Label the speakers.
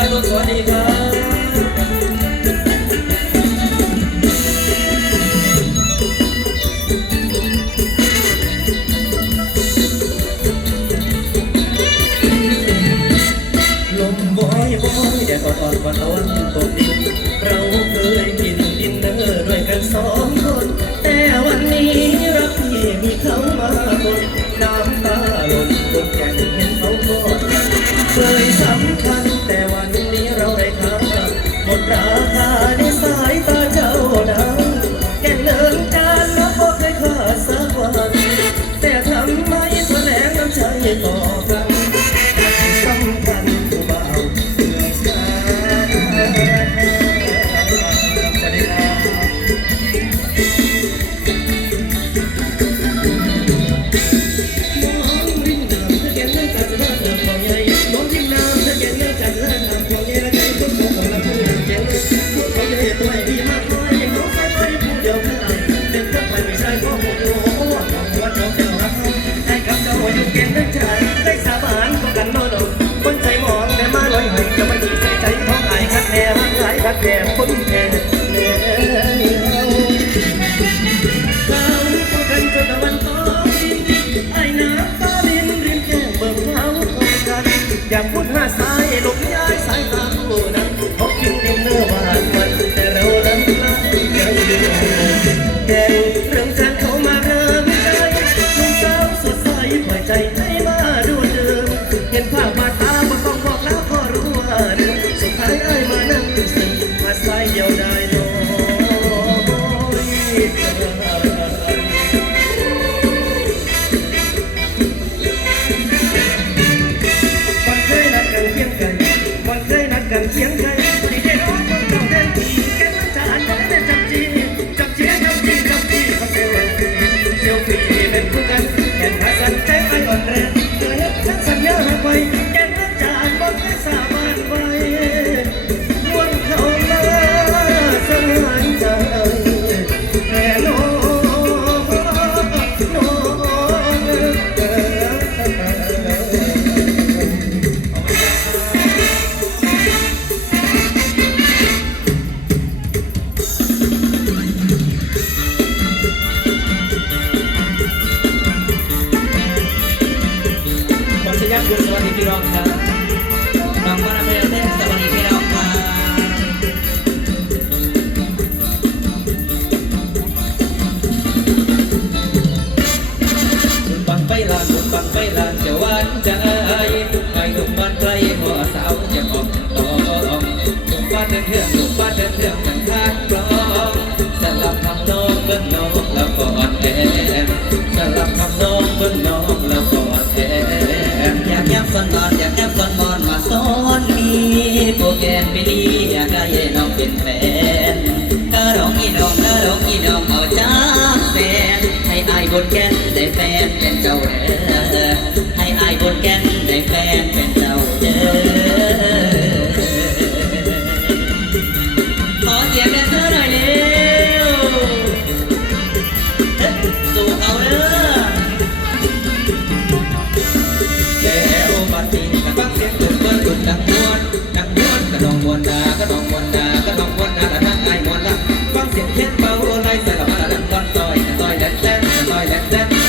Speaker 1: ครับลุวัสดีครับลมบอยบอยแดดอ่วันอ่อนตกดินเราเคยกินดินเนอด้วยกันสองคน แต่วันนี้รักพี่มีเขามา goddamn pussy. いや、 ถึาเดิ
Speaker 2: นเรื่องมันทากปลอมสลับทำนองเบิ้งน้องแล้วก็อ่อนแอสลับทำนองเบิ้งน้องแล้วกอ่แออยากแย้มซ้อนนอนอยากแย้มซ้อนนอนมาซนมีโปแกรไม่ดีอยากได้น้องเป็นแฟนกระร้องอีน้องกระร้องอีน้องเอาจ้าแฟนให้อายบนแกนได้แฟนเป็นเจ้าแห่ให้อายบนแกนได้แฟนเป็น silent, let